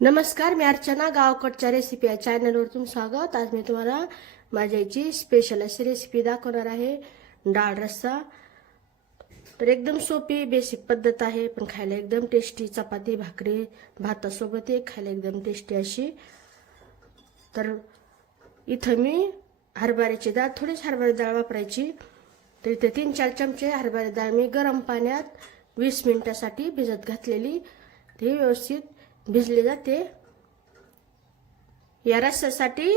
नमस्कार मी अर्चना गावकडच्या रेसिपी या चॅनलवर स्वागत. आज मी तुम्हाला माझ्या याची स्पेशल अशी रेसिपी दाखवणार आहे. डाळ रस्सा. तर एकदम सोपी बेसिक पद्धत आहे पण खायला एकदम टेस्टी चपाती भाकरी भातासोबत एक खायला एकदम टेस्टी अशी. तर इथं मी हरभऱ्याची डाळ थोडीच हरभरा डाळ वापरायची. तर इथे तीन चार चमचे हरभरा डाळ मी गरम पाण्यात वीस मिनिटासाठी भिजत घातलेली. ती व्यवस्थित भिजले जाते. या रस्स्यासाठी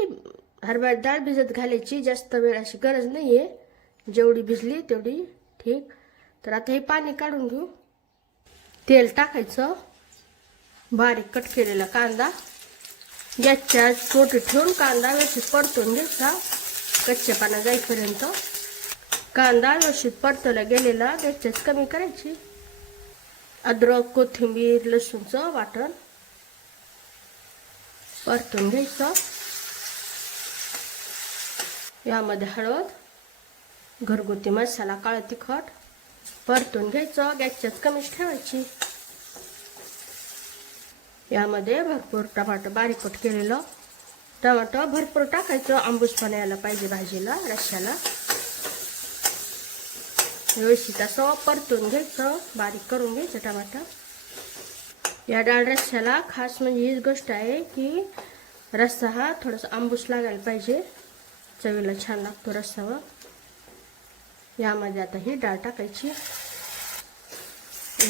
हरभरा डाळ भिजत घालायची जास्त वेळ अशी गरज नाही आहे जेवढी भिजली तेवढी ठीक. तर आता हे पाणी काढून घेऊ. तेल टाकायचं. बारीक कट केलेला कांदा. गॅसच्या पोटी ठेवून कांदा व्यवस्थित परतून घ्यायचा. कच्च्या पाना जाईपर्यंत. कांदा व्यवस्थित परतवला गेलेला गॅसच्याच कमी करायची. अद्रक कोथिंबीर लसूणचं वाटण. परतून घ्यायचं. यामध्ये हळद घरगुती मसाला काळं तिखट परतून घ्यायचं. गॅसच्याच कमीच ठेवायची. यामध्ये भरपूर टमाटर बारीक कट केलेलं. टमाटर भरपूर टाकायचं. आंबूसपणा यायला पाहिजे भाजीला रश्याला. व्यवस्थित असं परतून घ्यायचं. बारीक करून घ्यायचं टमाटर या डाळ रस्स्याला खास म्हणजे हीच गोष्ट आहे की रस्सा हा थोडासा आंबूस लागायला पाहिजे. चवीला छान लागतो रस्सावर. यामध्ये आता ही डाळ टाकायची.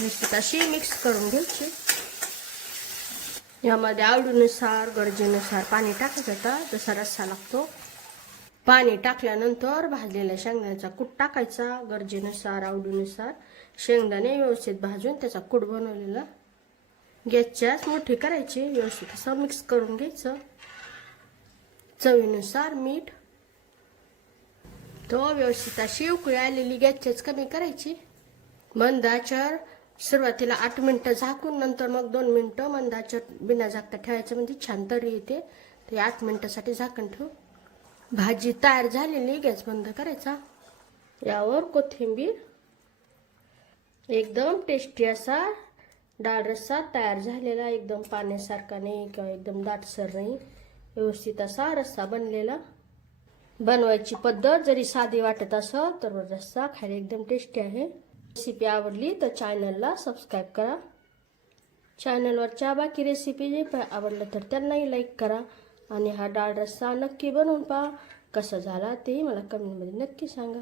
निश्चित अशी मिक्स करून घ्यायची. यामध्ये आवडीनुसार गरजेनुसार पाणी टाकायचं आता जसा रस्सा लागतो. पाणी टाकल्यानंतर भाजलेल्या शेंगदाण्याचा कूट टाकायचा. गरजेनुसार आवडीनुसार शेंगदाणे व्यवस्थित भाजून त्याचा कूट बनवलेला गॅसच्याच मोठी करायची व्यवस्थित असं मिक्स करून घ्यायचं. चवीनुसार मीठ. तो व्यवस्थित अशी उकळी आलेली गॅसच्याच कमी करायची. मंदाचर सुरुवातीला आठ मिनटं झाकून नंतर मग दोन मिनटं मंदाचर बिना झाकता ठेवायचं म्हणजे छान तरी येते. ते आठ मिनटासाठी झाकण ठेवू. भाजी तयार झालेली गॅस बंद करायचा. यावर कोथिंबीर. एकदम टेस्टी असा डाळ रस्सा तयार झालेला एकदम पाण्यासारखा नाही किंवा एकदम दाटसर नाही. व्यवस्थित असा रस्सा बनलेला. बनवायची पद्धत जरी साधी वाटत असं तर रस्सा खायला एकदम टेस्टी आहे. रेसिपी आवडली तर चॅनलला सबस्क्राईब करा. चॅनलवरच्या बाकी रेसिपी जे प- आवडलं तर त्यांनाही लाईक करा. आणि हा डाळ रस्सा नक्की बनवून पहा. कसा झाला तेही मला कमेंटमध्ये नक्की सांगा.